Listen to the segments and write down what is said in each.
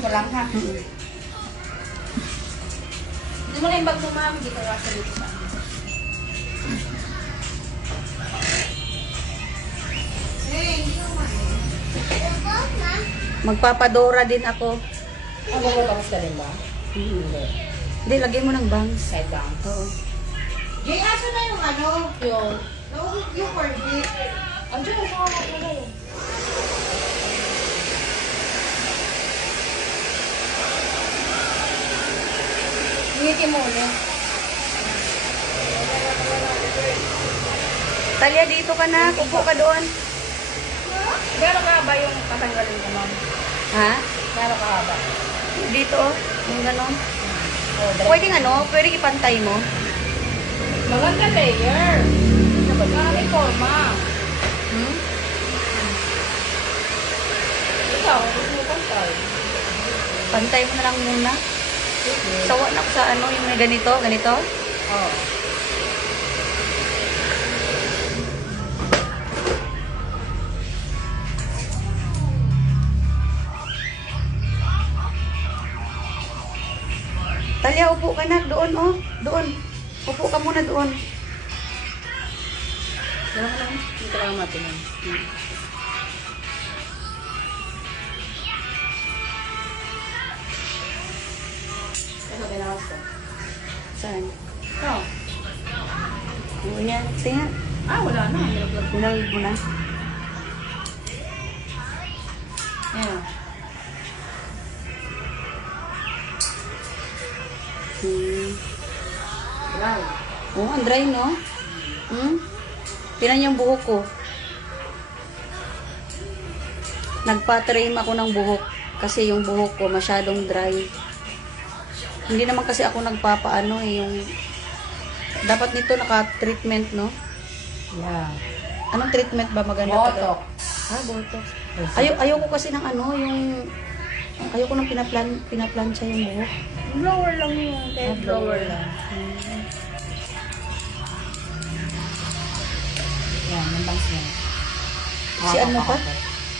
mo lang ha. Hindi mo na yung bag mo, ma'am. Hindi ka rasa dito sa amin. Magpapadora din ako. Ang gagawin ka rin ba? Hindi. Hindi, lagay mo ng bangs. Side down. Oo. Jay, asa na yung ano? Yung Corbett. andiyan yung mga mga yun. Ngiti mo ulit. Talia, dito ka na. Upo ka doon. Gano'n kahaba yung tatanggalin ko, ma'am? Ha? Gano'n kahaba? Dito, oh. Yung ganon. Oh, Pwedeng ano? Pwedeng ipantay mo. maganda layer. May forma. Hmm? Ikaw, gusto mo pantay. Pantay mo na lang muna. Sige. Sawa na ako sa ano, yung may ganito, ganito. Oh. Talia, upo ka na. Doon, oh. Doon. Upo ka muna doon. Gano'n lang. Hindi ka lang matingin. Ano binawas ko? Saan? Oh. Oo yan. Tingnan. Ah, wala na. Nilaglag ko. Nilagay mo na. Ayan. Brown. Oh, ang dry, no? Tinan yung buhok ko. Nagpa-trim ako ng buhok kasi yung buhok ko masyadong dry. Hindi naman kasi ako nagpapaano eh, yung dapat nito naka-treatment, no? Yeah. Anong treatment ba maganda? Botox. Botox. Ayaw ko kasi ng ano, yung ayaw ko nang pinaplansya yung buhok. Blower lang yun. Blower lang. Yan, yung bangs niya. Sian mo pa?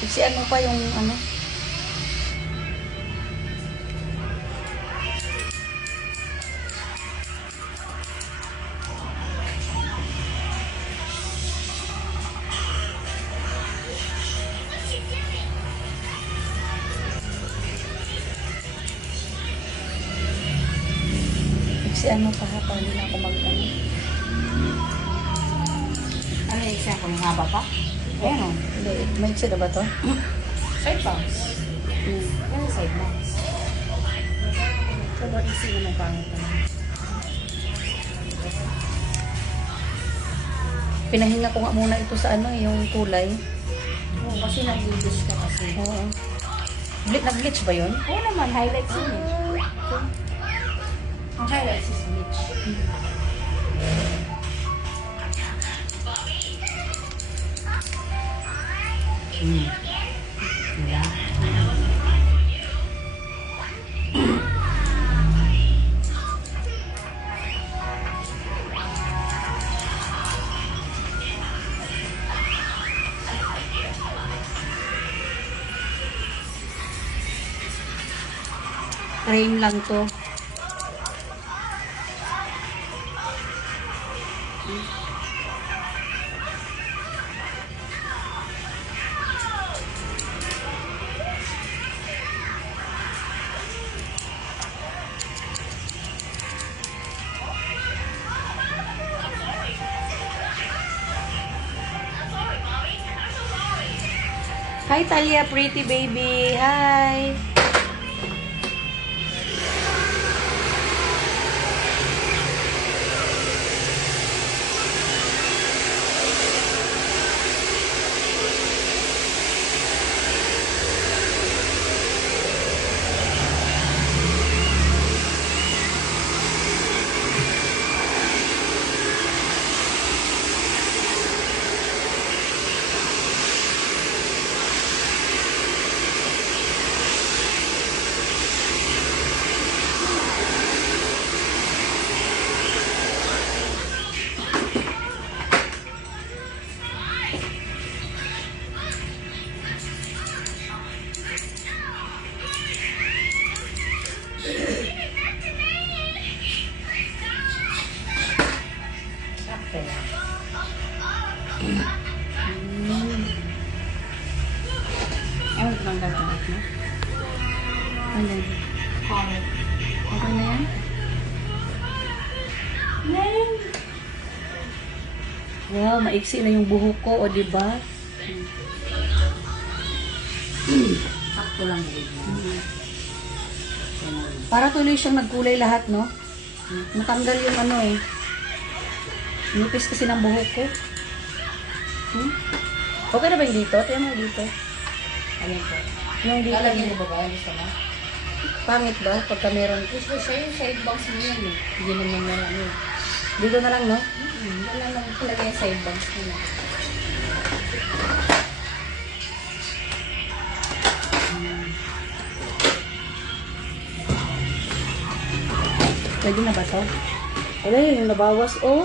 Sian mo pa yung ano? Sian mo pa ha, para hindi na ako mag-ano. Ano yung isa ko? Yung haba pa? Ayan o. Hindi, may na ba to? Side bangs. Yan yung side bangs. So, ba easy naman pangit naman. Pinahinga ko nga muna ito sa ano, yung kulay. Oo, kasi nag-bleach ka kasi. Oo. Nag-bleach ba yun? Oo naman, highlights yun eh. Ang highlights is bleach. Wala. Cream lang to. Hi Talia, pretty baby. Hi. Oh, tanggal ka na. Ano? Okay na yan? Wow, maiksi na yung buhok ko, o diba? Sakto lang din. Para tuloy siyang nagkulay lahat, no? Natanggal yung ano eh. Nipis kasi ng buhok ko. Okay na ba yung dito? Tiyan mo dito. Ano po? Yung dito. Lalagyan mo ba ba? Gusto mo? Pangit ba? Pagka meron. Gusto siya yung side box mo yan eh. Hindi naman na ano. Dito na lang, no? Wala lang talaga yung side box mo na. Pwede na ba to? Wala yung nabawas, oh.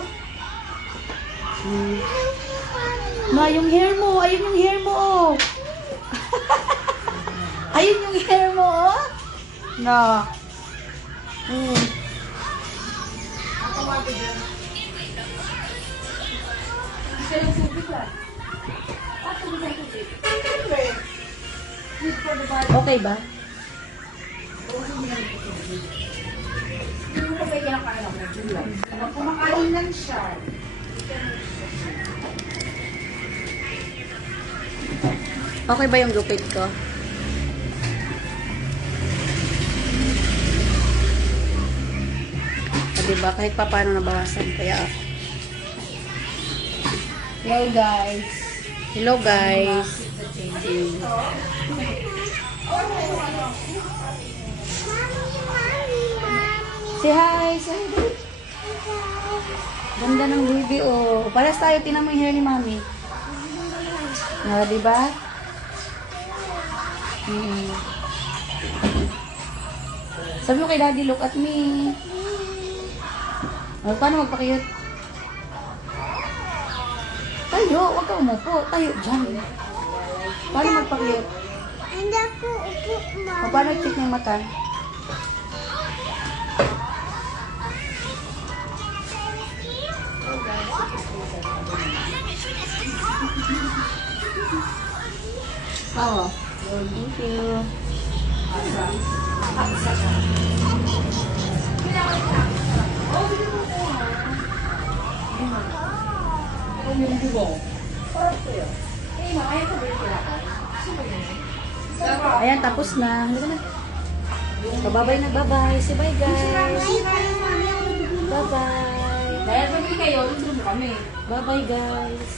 Ma, yung hair mo. Ayun yung hair mo, oh. Ayun yung hair mo, oh. Na. Okay ba? Kumakain lang siya. Okay ba yung gupit ko? Diba? Kahit pa paano nabawasan. Kaya, Hello guys. hello guys. Say hi. Say hi, baby. Ganda ng baby, oh. Paras tayo, tinan mo yung hair ni mami. Diba? Sabi mo kay daddy, look at me. Paano magpakiyot? Tayo, huwag ka umupo. Tayo, dyan. Paano magpakiyot? Hindi ako upo, ma. Paano check ng mata? Oo. Thank you. Ayan, tapos na. Halika na. Babay na, babay. Say bye, guys. Bye-bye. Kaya sabi kayo, gusto mo kami. Bye-bye, guys.